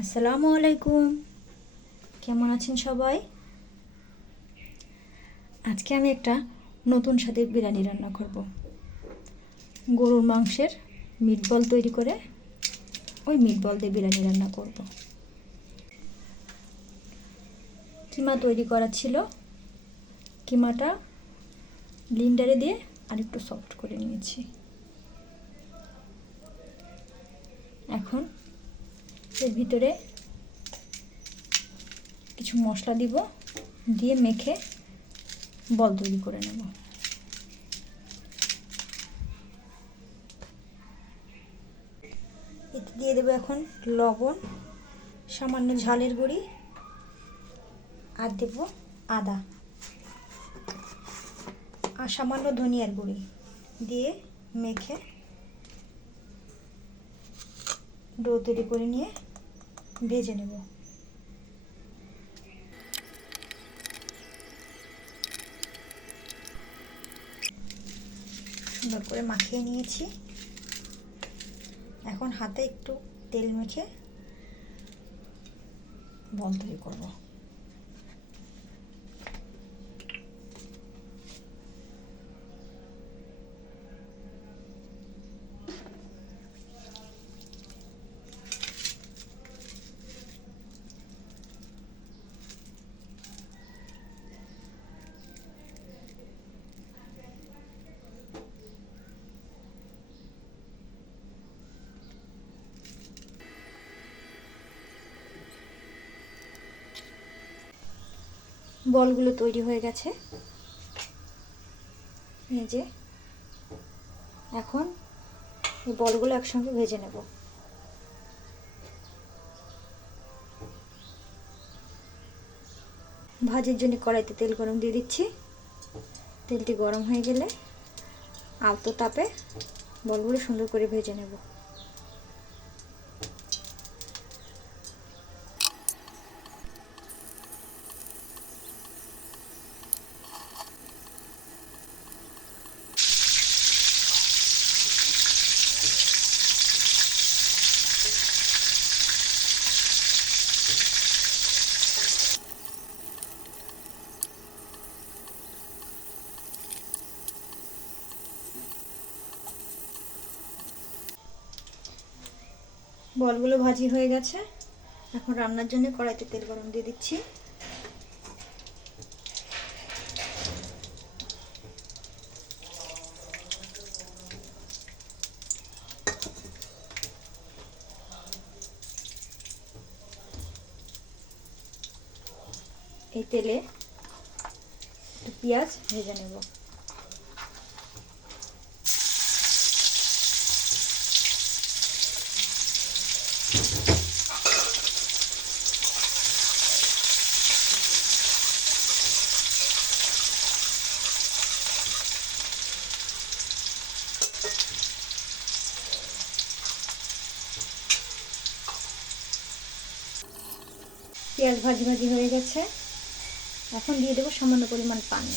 আসসালামু আলাইকুম। কেমন আছেন সবাই? আজকে আমি একটা নতুন স্বাদের বিরিয়ানি রান্না করব। গরুর মাংসের মিটবল তৈরি করে ওই মিটবল দিয়ে বিরিয়ানি রান্না করব। কিমা তৈরি করা ছিল। কিমাটা ব্লিন্ডারে দিয়ে আরেকটু সফট করে নিয়েছি। এর ভিতরে কিছু মশলা দিব, দিয়ে মেখে বল তৈরি করে নেব। এতে দিয়ে দেবো এখন লবণ, সামান্য ঝালের গুঁড়ি, আর দেব আদা, আর সামান্য ধনিয়ার গুঁড়ি দিয়ে মেখে ডো তৈরি করে নিয়ে ভেজে নেব। সুন্দর করে মাখিয়ে নিয়েছি। এখন হাতে একটু তেল মেখে বল তৈরি করব। বলগুলো তৈরি হয়ে গেছে। যে, এখন এই বলগুলো একসঙ্গে ভেজে নেব। ভাজির জন্য কড়াইতে তেল গরম দিয়ে দিচ্ছি। তেলটি গরম হয়ে গেলে আলতো তাপে বলগুলো সুন্দর করে ভেজে নেব। বলগুলো ভাজি হয়ে গেছে। এখন রান্নার জন্য কড়াইতে তেল গরম দিয়ে দিচ্ছি। এই তেলে পেঁয়াজ ভেজে নেব। পেঁয়াজ ভাজি ভাজি হয়ে গেছে। এখন দিয়ে দেবো সামান্য পরিমাণ পানি।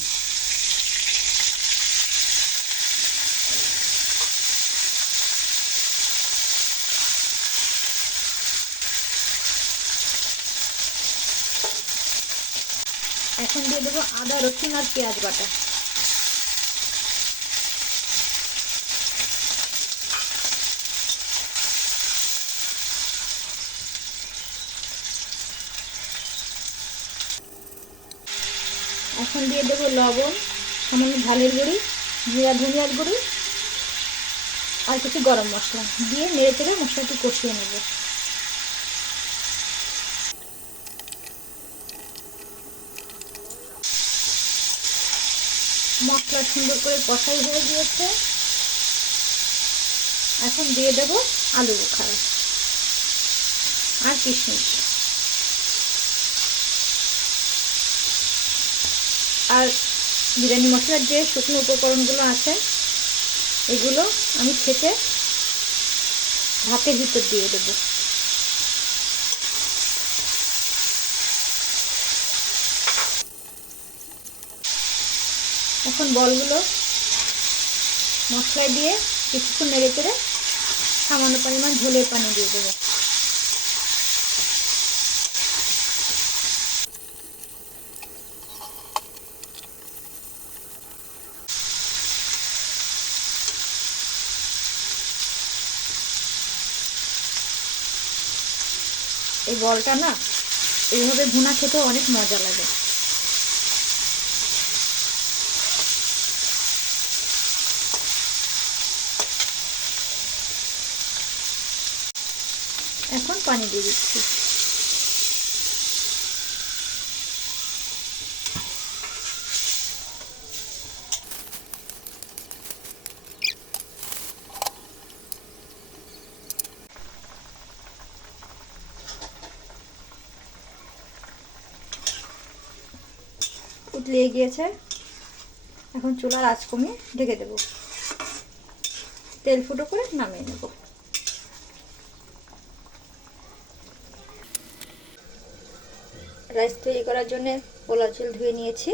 এখন দিয়ে দেবো আদা, রসুন আর পেঁয়াজ বাটা। এখন দিয়ে দেবো লবণ, সামান্য ঝালের গুঁড়ি, জিরা, ধনিয়ার গুঁড়ি আর কিছু গরম মশলা। দিয়ে নেড়ে চেড়ে মশলাটি কষিয়ে নেব। মশলা সুন্দর করে কষাই হয়ে গিয়েছে। এখন দিয়ে দেবো আলু বোখারা আর কিশমিশ। আর বিরিয়ানি মশলার যে শুকনো উপকরণগুলো আছে, এগুলো আমি ছেঁচে ভাতের ভিতর দিয়ে দেব। এখন বলগুলো মশলায় দিয়ে কিছুক্ষণ নেড়ে চেড়ে সামান্য পরিমাণ ঝোলের পানি দিয়ে দেব। এই বলটা না, এইভাবে ভুনা খেতে অনেক মজা লাগে। এখন পানি দিয়ে দিচ্ছি। উতলিয়ে গিয়েছে। এখন চুলার আঁচ কমিয়ে ঢেকে দেব। তেল ফুটো করে নামিয়ে নেব। রাইস তৈরি করার জন্য পোলাও চাল ধুয়ে নিয়েছি।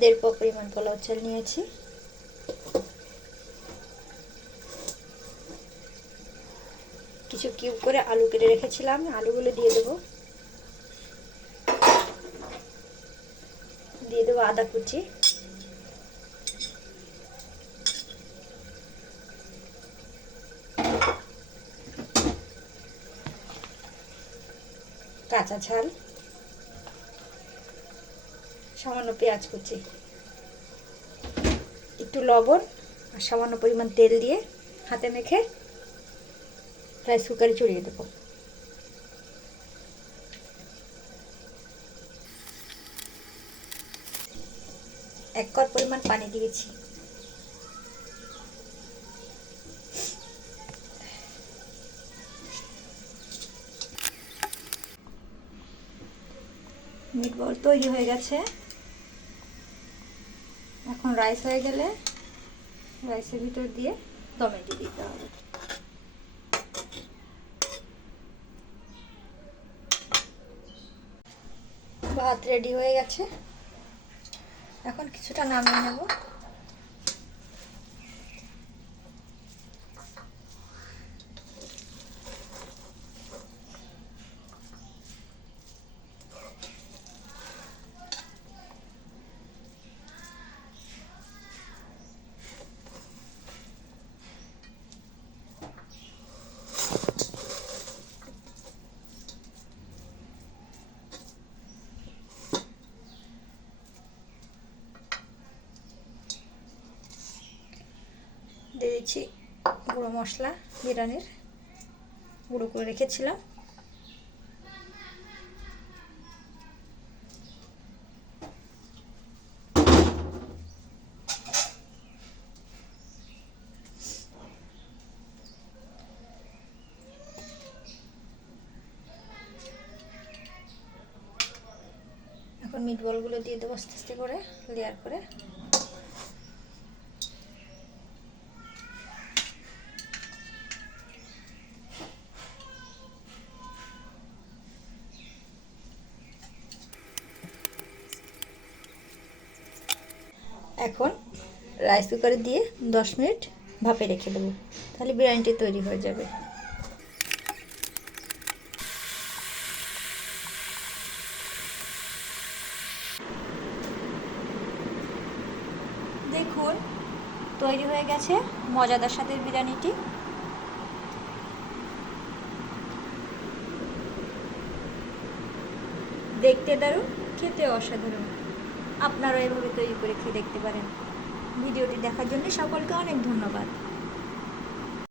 দেড় পা পরিমাণ পোলাও চাল নিয়েছি। কিছু কিউব করে আলু কেটে রেখেছিলাম, আলুগুলো দিয়ে দেবো। দিয়ে দেবো আদা কুচি। কাঁচা ঝাল, সামান্য পেঁয়াজ কুচি, একটু লবণ আর সামান্য পরিমাণ তেল দিয়ে হাতে মেখে রাইস কুকারে চড়িয়ে দেবো। এক কর পরিমাণ পানি দিয়েছি। মিটবল তৈরি হয়ে গেছে। এখন রাইস হয়ে গেলে রাইসের ভিতর দিয়ে দমে দিয়ে দিতে হবে। ভাত রেডি হয়ে গেছে। এখন কিছুটা নামিয়ে নেব দিয়ে দিচ্ছি গুঁড়ো মশলা বিরিয়ানির গুঁড়ো করে রেখেছিলাম। এখন মিট বলগুলো দিয়ে দেবো আস্তে আস্তে করে লেয়ার করে এখন রাইস কুকারে দিয়ে দশ মিনিট ভাপে রেখে দেবো। তাহলে বিরিয়ানিটি তৈরি হয়ে যাবে। দেখুন, তৈরি হয়ে গেছে মজাদার সাথে বিরিয়ানিটি। দেখতে দারুণ, খেতে অসাধারণ। আপনারা এভাবে তৈরি করে খেয়ে দেখতে পারেন। ভিডিওটি দেখার জন্য সকলকে অনেক ধন্যবাদ।